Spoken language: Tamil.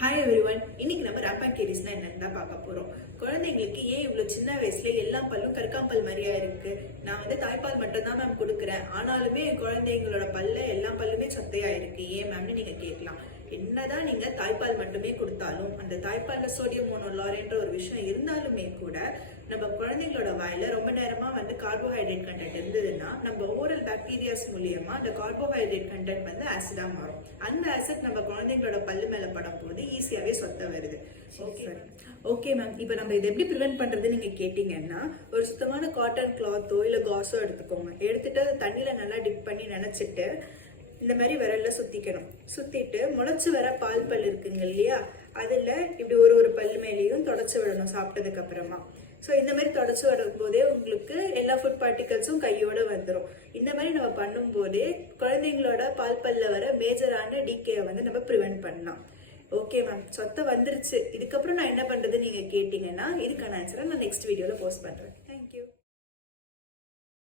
Hi everyone. இன்னைக்கு நம்ம ரேம்பன் கேரிஸ்னா என்னன்னு தான் பார்க்க போறோம். குழந்தைங்களுக்கு ஏன் இவ்வளவு சின்ன வயசுல எல்லா பல்லும் கற்காம்பல் மாதிரியா இருக்கு? நான் தாய்ப்பால் மட்டும் தான் மேம் கொடுக்குறேன், ஆனாலுமே என் குழந்தைங்களோட எல்லா பல்லுமே சொத்தையா இருக்கு ஏன் மேம்னு நீங்க கேட்கலாம். என்னதான் நீங்க தாய்ப்பால் மட்டுமே கொடுத்தாலும் அந்த தாய்ப்பால்ல சோடியம் மோனோலாரேன்ற ஒரு விஷயம் இருந்தாலுமே கூட நம்ம குழந்தைங்களோட வாயில ரொம்ப நேரமா கார்போஹைட்ரேட் கண்டென்ட் இருந்ததுன்னா நம்ம ஓரல் பாக்டீரியாஸ் மூலியமா அந்த கார்போஹைட்ரேட் கண்டென்ட் ஆசிடா மாறும். அந்த ஆசிட் நம்ம குழந்தைங்களோட பல்லு மேல படும் போது ஈஸியாவே சொத்த வருது. ஓகே மேம், இப்போ நம்ம இதை எப்படி ப்ரிவென்ட் பண்றது நீங்க கேட்டீங்கன்னா, ஒரு சுத்தமான காட்டன் கிளாத்தோ இல்ல காஸோ எடுத்துக்கோங்க. எடுத்துட்டு தண்ணியில நல்லா டிப் பண்ணி நினைச்சிட்டு இந்த மாதிரி விரல்ல சுத்திட்டு முளைச்சு வர பால் பல் இருக்குங்க இல்லையா, அதுல இப்படி ஒரு பல்லு மேலேயும் தொடச்சு விடணும் சாப்பிட்டதுக்கு அப்புறமா. ஸோ இந்த மாதிரி தொடச்சு வரும்போதே உங்களுக்கு எல்லா ஃபுட் பார்ட்டிகல்ஸும் கையோட வந்துடும். இந்த மாதிரி நம்ம பண்ணும்போதே குழந்தைங்களோட பால் பல்ல வர மேஜரான டிகேயை நம்ம ப்ரிவென்ட் பண்ணலாம். ஓகே மேம், சொத்தை வந்துருச்சு, இதுக்கப்புறம் நான் என்ன பண்றது நீங்க கேட்டீங்கன்னா இதுக்கான ஆன்சரை நான் நெக்ஸ்ட் வீடியோல போஸ்ட் பண்றேன். தேங்க்யூ.